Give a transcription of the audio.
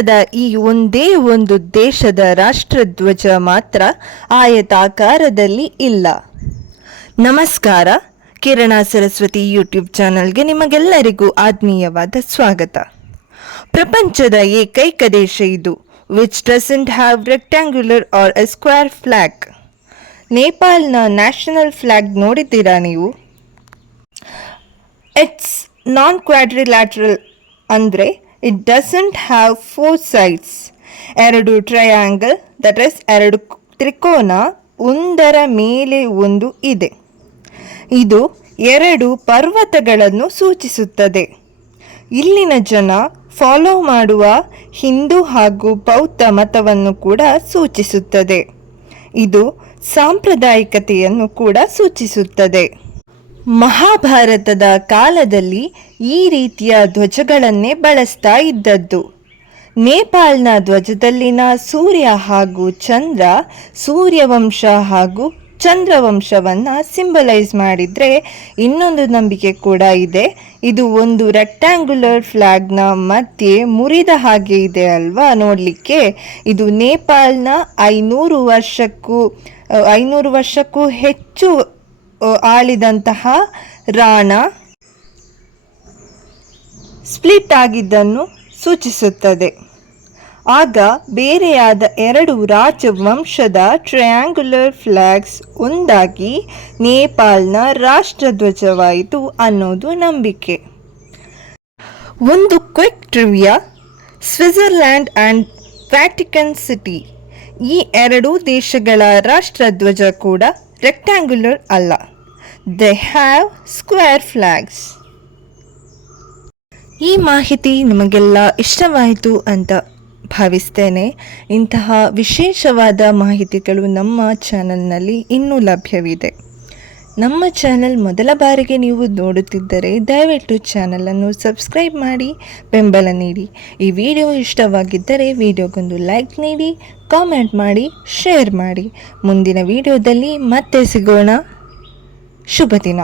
ಭಾರತದ ಈ ಒಂದೇ ಒಂದು ದೇಶದ ರಾಷ್ಟ್ರಧ್ವಜ ಮಾತ್ರ ಆಯತಾಕಾರದಲ್ಲಿ ಇಲ್ಲ. ನಮಸ್ಕಾರ, ಕಿರಣ ಸರಸ್ವತಿ ಯೂಟ್ಯೂಬ್ ಚಾನಲ್ಗೆ ನಿಮಗೆಲ್ಲರಿಗೂ ಆತ್ಮೀಯವಾದ ಸ್ವಾಗತ. ಪ್ರಪಂಚದ ಏಕೈಕ ದೇಶ ಇದು, which doesn't have rectangular or a square flag. ನೇಪಾಲ್ನ ನ್ಯಾಷನಲ್ ಫ್ಲಾಗ್ ನೋಡಿದ್ದೀರಾ ನೀವು? ಇಟ್ಸ್ ನಾನ್ ಕ್ವಾಡ್ರಿಲ್ಯಾಟ್ರಲ್, ಅಂದರೆ it doesn't have 4 sides. 2 triangle, that is 2 ತ್ರಿಕೋನ ಒಂದರ ಮೇಲೆ ಒಂದು ಇದೆ. ಇದು 2 ಪರ್ವತಗಳನ್ನು ಸೂಚಿಸುತ್ತದೆ. ಇಲ್ಲಿನ ಜನ ಫಾಲೋ ಮಾಡುವ ಹಿಂದೂ ಹಾಗೂ ಬೌದ್ಧ ಮತವನ್ನು ಕೂಡ ಸೂಚಿಸುತ್ತದೆ. ಇದು ಸಾಂಪ್ರದಾಯಿಕತೆಯನ್ನು ಕೂಡ ಸೂಚಿಸುತ್ತದೆ. ಮಹಾಭಾರತದ ಕಾಲದಲ್ಲಿ ಈ ರೀತಿಯ ಧ್ವಜಗಳನ್ನೇ ಬಳಸ್ತಾ ಇದ್ದದ್ದು. ನೇಪಾಲ್ನ ಧ್ವಜದಲ್ಲಿನ ಸೂರ್ಯ ಹಾಗೂ ಚಂದ್ರ ಸೂರ್ಯವಂಶ ಹಾಗೂ ಚಂದ್ರವಂಶವನ್ನು ಸಿಂಬಲೈಸ್ ಮಾಡಿದರೆ ಇನ್ನೊಂದು ನಂಬಿಕೆ ಕೂಡ ಇದೆ. ಇದು ಒಂದು ರೆಕ್ಟ್ಯಾಂಗ್ಯುಲರ್ ಫ್ಲಾಗ್ನ ಮಧ್ಯೆ ಮುರಿದ ಹಾಗೆ ಇದೆ ಅಲ್ವಾ ನೋಡಲಿಕ್ಕೆ. ಇದು ನೇಪಾಲ್ನ 500 ವರ್ಷಕ್ಕೂ ಹೆಚ್ಚು ಆಳಿದಂತಹ ರಾಣ ಸ್ಪ್ಲಿಟ್ ಆಗಿದ್ದನ್ನು ಸೂಚಿಸುತ್ತದೆ. ಆಗ ಬೇರೆಯಾದ 2 ರಾಜವಂಶದ ಟ್ರಯಾಂಗ್ಯುಲರ್ ಫ್ಲಾಗ್ಸ್ ಒಂದಾಗಿ ನೇಪಾಲ್ನ ರಾಷ್ಟ್ರಧ್ವಜವಾಯಿತು ಅನ್ನೋದು ನಂಬಿಕೆ. ಒಂದು quick trivia: Switzerland and Vatican city, ಈ 2 ದೇಶಗಳ ರಾಷ್ಟ್ರಧ್ವಜ ಕೂಡ ರೆಕ್ಟ್ಯಾಂಗ್ಯುಲರ್ ಅಲ್ಲ. They have square flags. ಈ ಮಾಹಿತಿ ನಿಮಗೆಲ್ಲ ಇಷ್ಟವಾಯಿತು ಅಂತ ಭಾವಿಸ್ತೇನೆ. ಇಂತಹ ವಿಶೇಷವಾದ ಮಾಹಿತಿಗಳು ನಮ್ಮ ಚಾನಲ್ನಲ್ಲಿ ಇನ್ನೂ ಲಭ್ಯವಿದೆ. ನಮ್ಮ ಚಾನಲ್ ಮೊದಲ ಬಾರಿಗೆ ನೀವು ನೋಡುತ್ತಿದ್ದರೆ ದಯವಿಟ್ಟು ಚಾನಲನ್ನು ಸಬ್ಸ್ಕ್ರೈಬ್ ಮಾಡಿ ಬೆಂಬಲ ನೀಡಿ. ಈ ವಿಡಿಯೋ ಇಷ್ಟವಾಗಿದ್ದರೆ ವಿಡಿಯೋಗೊಂದು ಲೈಕ್ ನೀಡಿ, ಕಾಮೆಂಟ್ ಮಾಡಿ, ಶೇರ್ ಮಾಡಿ. ಮುಂದಿನ ವಿಡಿಯೋದಲ್ಲಿ ಮತ್ತೆ ಸಿಗೋಣ. ಶುಭ ದಿನ.